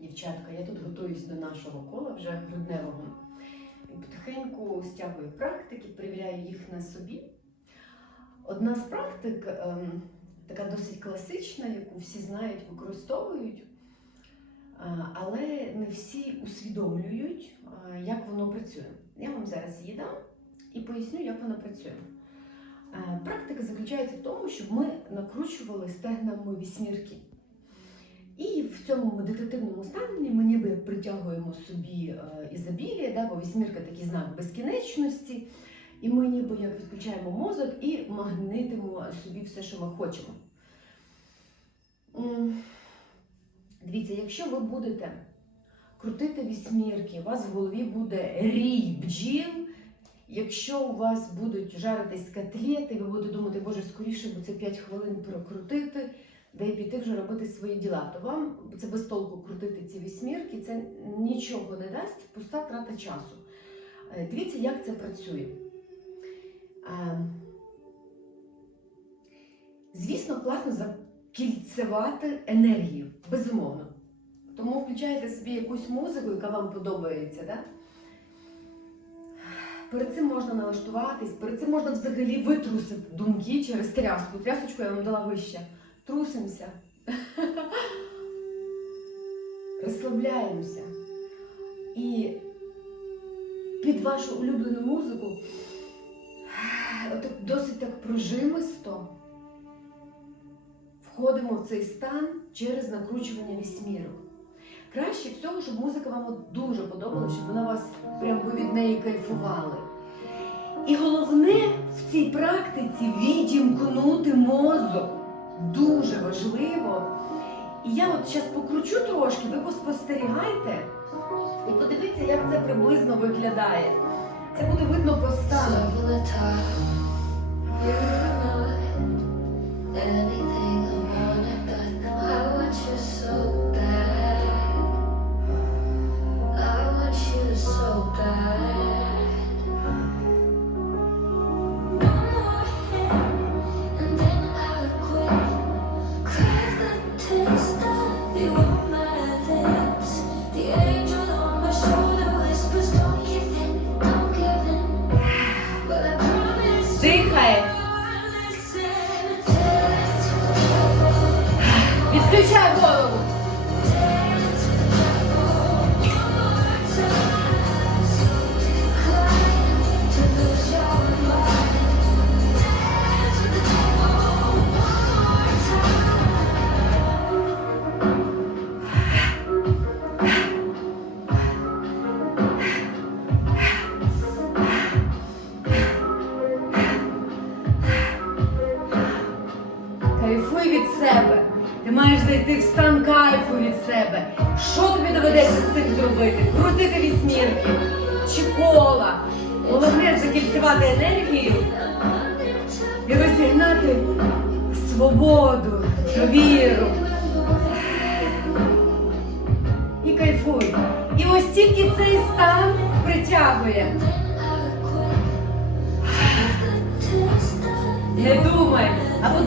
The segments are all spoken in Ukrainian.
дівчатка, я тут готуюсь до нашого кола вже грудневого. І потихеньку стягую практики, перевіряю їх на собі. Одна з практик ем, така досить класична, яку всі знають, використовують, е, але не всі усвідомлюють, е, як воно працює. Я вам зараз її і поясню, як вона працює. Е, Практика заключається в тому, щоб ми накручували стегнами вісьмірки. І в цьому медитативному стані ми ніби притягуємо собі е, ізобілія, да, бо вісьмірка такий знак безкінечності, і ми ніби як відключаємо мозок і магнитимо собі все, що ми хочемо. Дивіться, якщо ви будете крутити вісьмірки, у вас в голові буде рій бджіл, Якщо у вас будуть жаритись котлети, ви будете думати, боже, скоріше бо це 5 хвилин прокрутити, де піти вже робити свої діла, то вам це без толку крутити ці вісьмірки, це нічого не дасть, пуста трата часу. Е, Дивіться, як це працює. Е, Звісно, класно закільцевати енергію, безумовно. Тому включайте собі якусь музику, яка вам подобається. Да? Перед цим можна налаштуватись, перед цим можна взагалі витрусити думки через тряску. Трясочку я вам дала вище. Трусимося. Розслабляємося. І під вашу улюблену музику отак досить так прожимисто входимо в цей стан через накручування вісьмірок. Краще всього, щоб музика вам дуже подобалася, щоб вона вас прям ви від неї кайфували. І головне в цій практиці відімкнути мозок. Дуже важливо. І я от зараз покручу трошки, ви поспостерігайте і подивіться, як це приблизно виглядає. Це буде видно по стану. I want you so bad. More time. Кайфуй від себе. Ти маєш зайти в стан кайфу від себе. Що тобі доведеться з цим зробити? Крутити вісьмірки чи кола. Головне закільцювати енергію і розігнати свободу, віру. І кайфуй. І ось тільки цей стан притягує.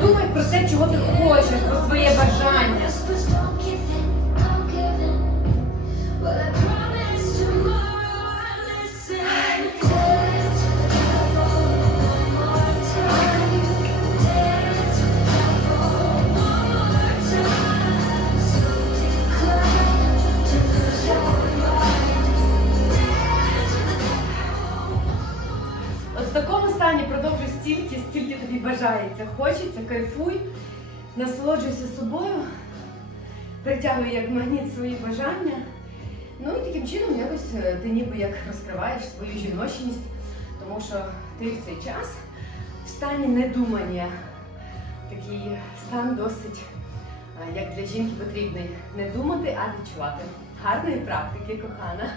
Думай про те, чого ти хочеш, про своє бажання. Скільки тобі бажається. Хочеться, кайфуй, насолоджуйся собою, притягуй як магніт свої бажання. Ну і таким чином якось е, ти ніби як розкриваєш свою жіночність, тому що ти в цей час в стані недумання. Такий стан досить, е, як для жінки потрібний, не думати, а відчувати. Гарної практики, кохана.